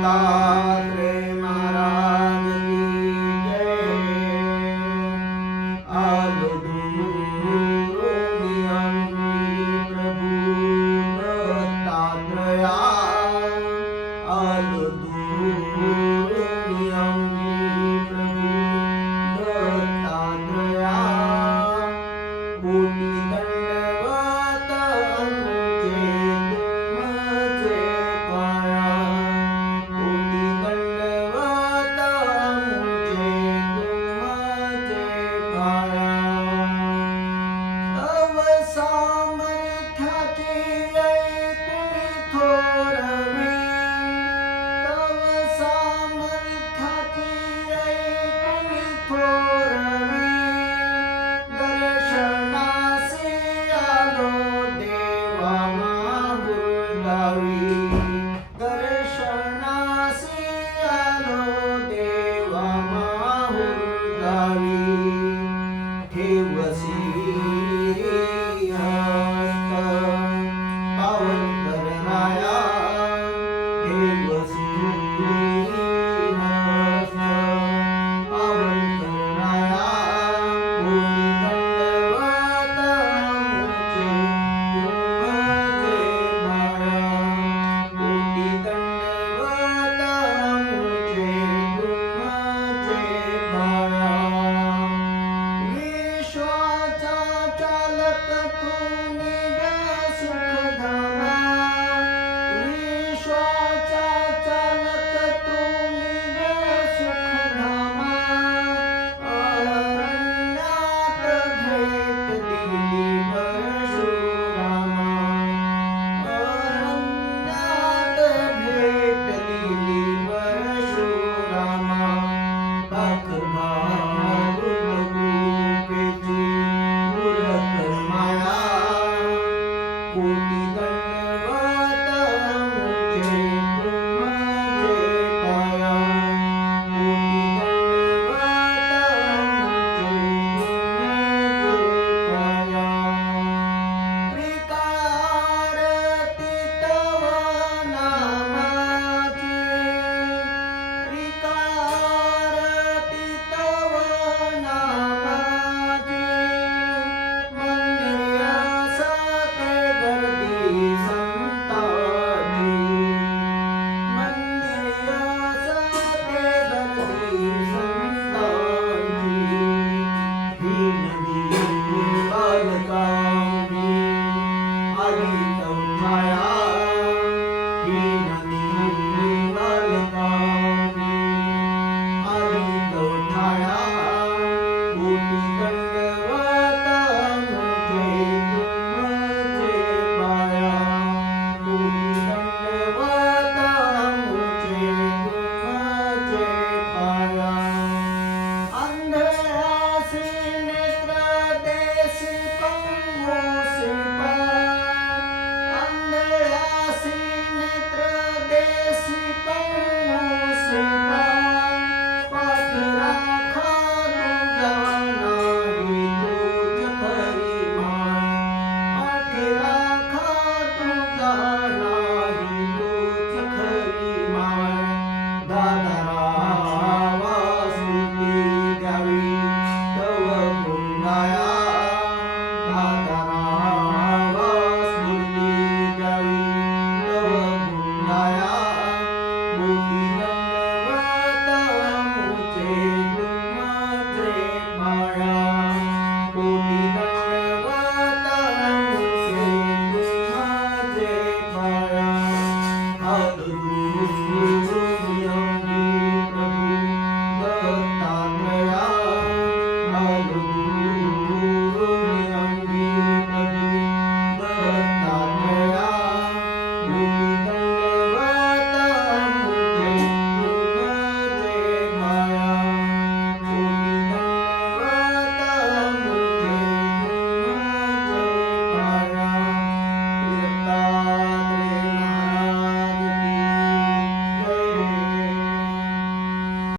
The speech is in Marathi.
दत्तात्रेय महाराज की जय। आलो दूरुनी अंगी प्रभु दत्तात्रेया, आलो दूरुनी अंगी प्रभु दत्तात्रेया। कोटी दंडवत तुमचे पाया, कोटी दंडवत तुमचे पाया। तव सामर्थ्याची ऐकुनी थोरवी, तव सामर्थ्याची ऐकुनी थोरवी। दर्शनासी आलो देवा माहुरगावी, दर्शनासी आलो देवा माहुरगावी। ठेवसी हस्त पावन करणाया, ठेवसी हस्त पावन करणाया। कोटी दंडवत तुमचे पाया, विश्वाचा चालक तुम्ही सुखधामा, विश्वाचा चालक तुम्ही सुखधामा। अरण्यात भेट दिली परशुरामा, अरण्यात भेट दिली परशुरामा। कोटी दंडवत तुमचे पाया, कोटी दंडवत तुमचे पाया। त्रिकारती तव नामाची, त्रिकारती तव नामाची। मंदिर असते गर्दी संतांची, मंदिर असते गर्दी संतांची। ही नदी बालकांनी आली तव माया, ही नदी